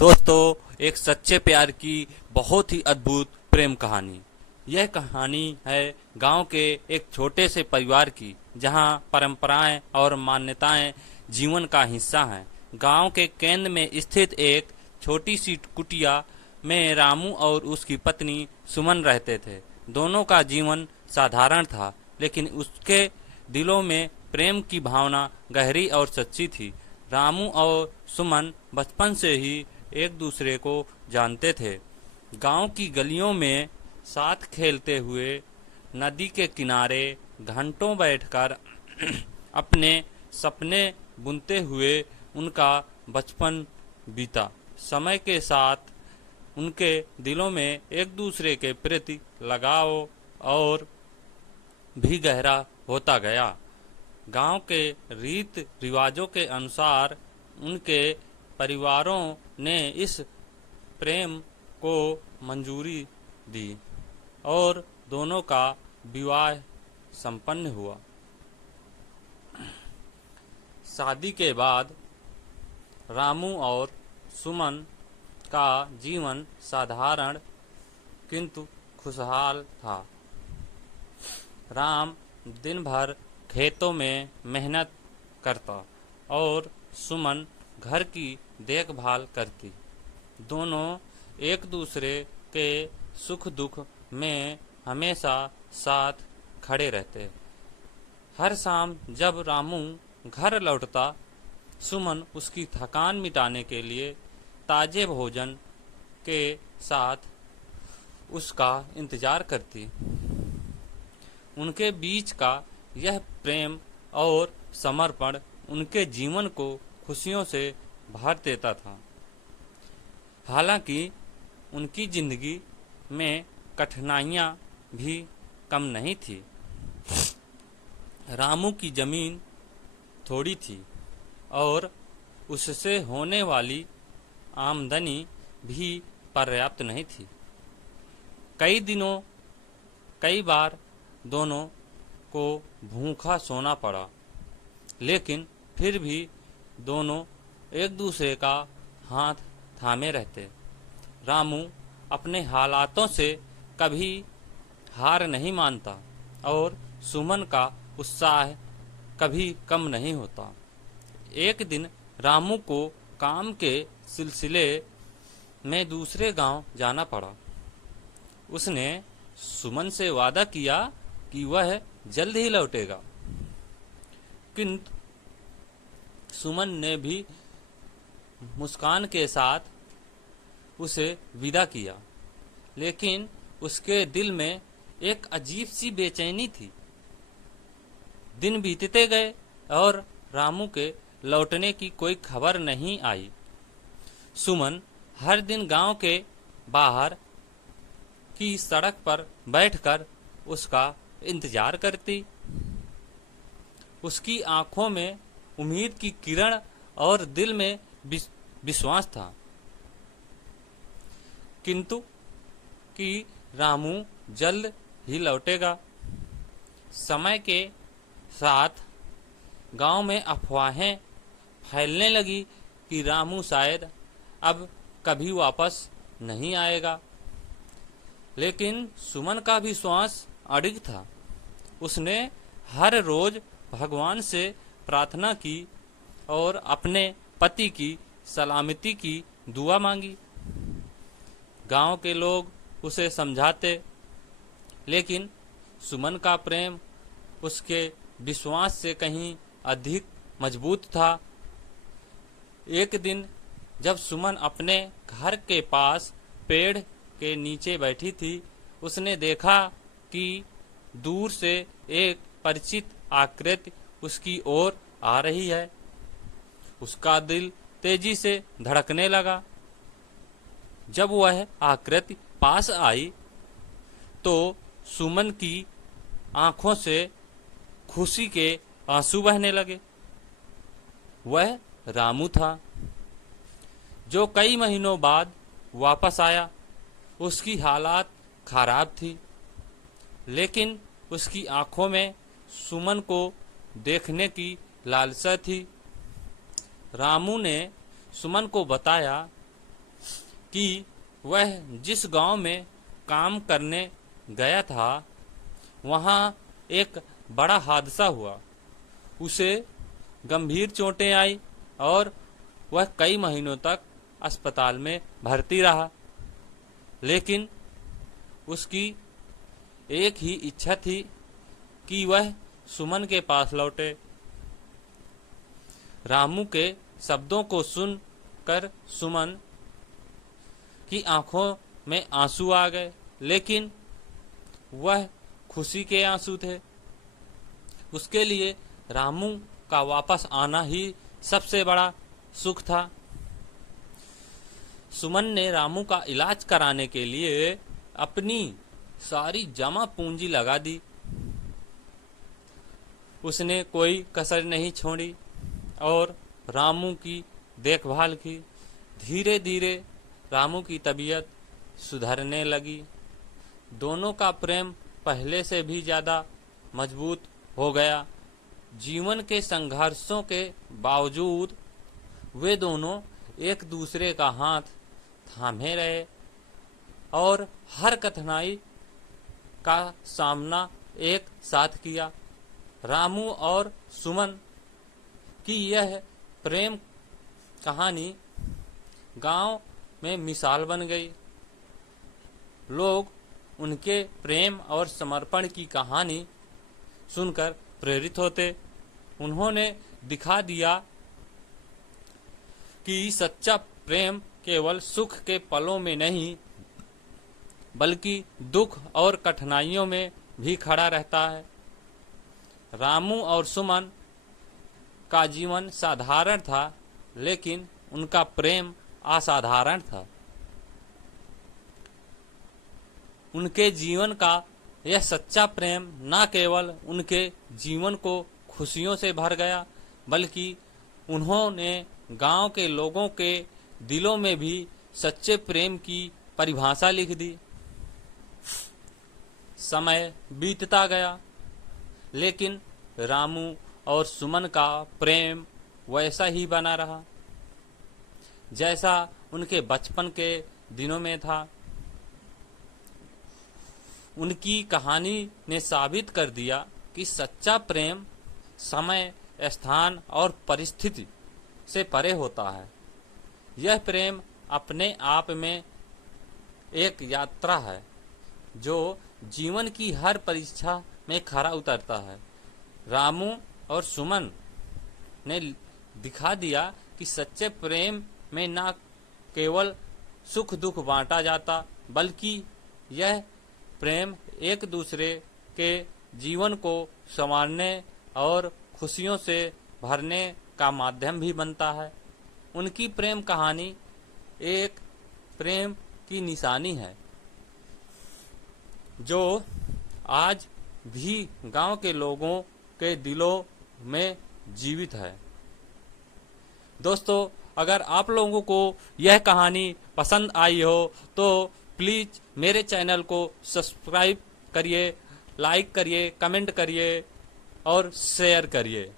दोस्तों, एक सच्चे प्यार की बहुत ही अद्भुत प्रेम कहानी। यह कहानी है गांव के एक छोटे से परिवार की, जहां परंपराएं और मान्यताएं जीवन का हिस्सा हैं। गांव के केंद्र में स्थित एक छोटी सी कुटिया में रामू और उसकी पत्नी सुमन रहते थे। दोनों का जीवन साधारण था, लेकिन उसके दिलों में प्रेम की भावना गहरी और सच्ची थी। रामू और सुमन बचपन से ही एक दूसरे को जानते थे। गांव की गलियों में साथ खेलते हुए, नदी के किनारे घंटों बैठकर अपने सपने बुनते हुए उनका बचपन बीता। समय के साथ उनके दिलों में एक दूसरे के प्रति लगाव और भी गहरा होता गया। गांव के रीत रिवाजों के अनुसार उनके परिवारों ने इस प्रेम को मंजूरी दी और दोनों का विवाह संपन्न हुआ। शादी के बाद रामू और सुमन का जीवन साधारण किंतु खुशहाल था। राम दिन भर खेतों में मेहनत करता और सुमन घर की देखभाल करती। दोनों एक दूसरे के सुख दुख में हमेशा साथ खड़े रहते। हर शाम जब रामू घर लौटता, सुमन उसकी थकान मिटाने के लिए ताजे भोजन के साथ उसका इंतजार करती। उनके बीच का यह प्रेम और समर्पण उनके जीवन को खुशियों से भर देता था। हालांकि उनकी जिंदगी में कठिनाइयां भी कम नहीं थी। रामू की जमीन थोड़ी थी और उससे होने वाली आमदनी भी पर्याप्त नहीं थी। कई बार दोनों को भूखा सोना पड़ा, लेकिन फिर भी दोनों एक दूसरे का हाथ थामे रहते। रामू अपने हालातों से कभी हार नहीं मानता और सुमन का उत्साह कभी कम नहीं होता। एक दिन रामू को काम के सिलसिले में दूसरे गांव जाना पड़ा। उसने सुमन से वादा किया कि वह जल्द ही लौटेगा, किंतु सुमन ने भी मुस्कान के साथ उसे विदा किया, लेकिन उसके दिल में एक अजीब सी बेचैनी थी। दिन बीतते गए और रामू के लौटने की कोई खबर नहीं आई। सुमन हर दिन गांव के बाहर की सड़क पर बैठकर उसका इंतजार करती। उसकी आंखों में उम्मीद की किरण और दिल में विश्वास था, किंतु कि रामू जल्द ही लौटेगा। समय के साथ गांव में अफवाहें फैलने लगी कि रामू शायद अब कभी वापस नहीं आएगा, लेकिन सुमन का विश्वास अडिग था। उसने हर रोज भगवान से प्रार्थना की और अपने पति की सलामती की दुआ मांगी। गांव के लोग उसे समझाते, लेकिन सुमन का प्रेम उसके विश्वास से कहीं अधिक मजबूत था। एक दिन जब सुमन अपने घर के पास पेड़ के नीचे बैठी थी, उसने देखा कि दूर से एक परिचित आकृति उसकी ओर आ रही है। उसका दिल तेजी से धड़कने लगा। जब वह आकृति पास आई तो सुमन की आंखों से खुशी के आंसू बहने लगे। वह रामू था, जो कई महीनों बाद वापस आया। उसकी हालात खराब थी, लेकिन उसकी आंखों में सुमन को देखने की लालसा थी। रामू ने सुमन को बताया कि वह जिस गांव में काम करने गया था वहां एक बड़ा हादसा हुआ। उसे गंभीर चोटें आई और वह कई महीनों तक अस्पताल में भर्ती रहा। लेकिन उसकी एक ही इच्छा थी कि वह सुमन के पास लौटे। रामू के शब्दों को सुनकर सुमन की आंखों में आंसू आ गए, लेकिन वह खुशी के आंसू थे। उसके लिए रामू का वापस आना ही सबसे बड़ा सुख था। सुमन ने रामू का इलाज कराने के लिए अपनी सारी जमा पूंजी लगा दी। उसने कोई कसर नहीं छोड़ी और रामू की देखभाल की। धीरे धीरे रामू की तबीयत सुधरने लगी। दोनों का प्रेम पहले से भी ज्यादा मजबूत हो गया। जीवन के संघर्षों के बावजूद वे दोनों एक दूसरे का हाथ थामे रहे और हर कठिनाई का सामना एक साथ किया। रामू और सुमन की यह प्रेम कहानी गांव में मिसाल बन गई। लोग उनके प्रेम और समर्पण की कहानी सुनकर प्रेरित होते। उन्होंने दिखा दिया कि सच्चा प्रेम केवल सुख के पलों में नहीं बल्कि दुख और कठिनाइयों में भी खड़ा रहता है। रामू और सुमन का जीवन साधारण था, लेकिन उनका प्रेम असाधारण था। उनके जीवन का यह सच्चा प्रेम न केवल उनके जीवन को खुशियों से भर गया, बल्कि उन्होंने गांव के लोगों के दिलों में भी सच्चे प्रेम की परिभाषा लिख दी। समय बीतता गया, लेकिन रामू और सुमन का प्रेम वैसा ही बना रहा जैसा उनके बचपन के दिनों में था। उनकी कहानी ने साबित कर दिया कि सच्चा प्रेम समय, स्थान और परिस्थिति से परे होता है। यह प्रेम अपने आप में एक यात्रा है जो जीवन की हर परीक्षा में खरा उतरता है। रामू और सुमन ने दिखा दिया कि सच्चे प्रेम में न केवल सुख दुख बांटा जाता, बल्कि यह प्रेम एक दूसरे के जीवन को संवारने और खुशियों से भरने का माध्यम भी बनता है। उनकी प्रेम कहानी एक प्रेम की निशानी है जो आज भी गांव के लोगों के दिलों में जीवित है। दोस्तों, अगर आप लोगों को यह कहानी पसंद आई हो तो प्लीज मेरे चैनल को सब्सक्राइब करिए, लाइक करिए, कमेंट करिए और शेयर करिए।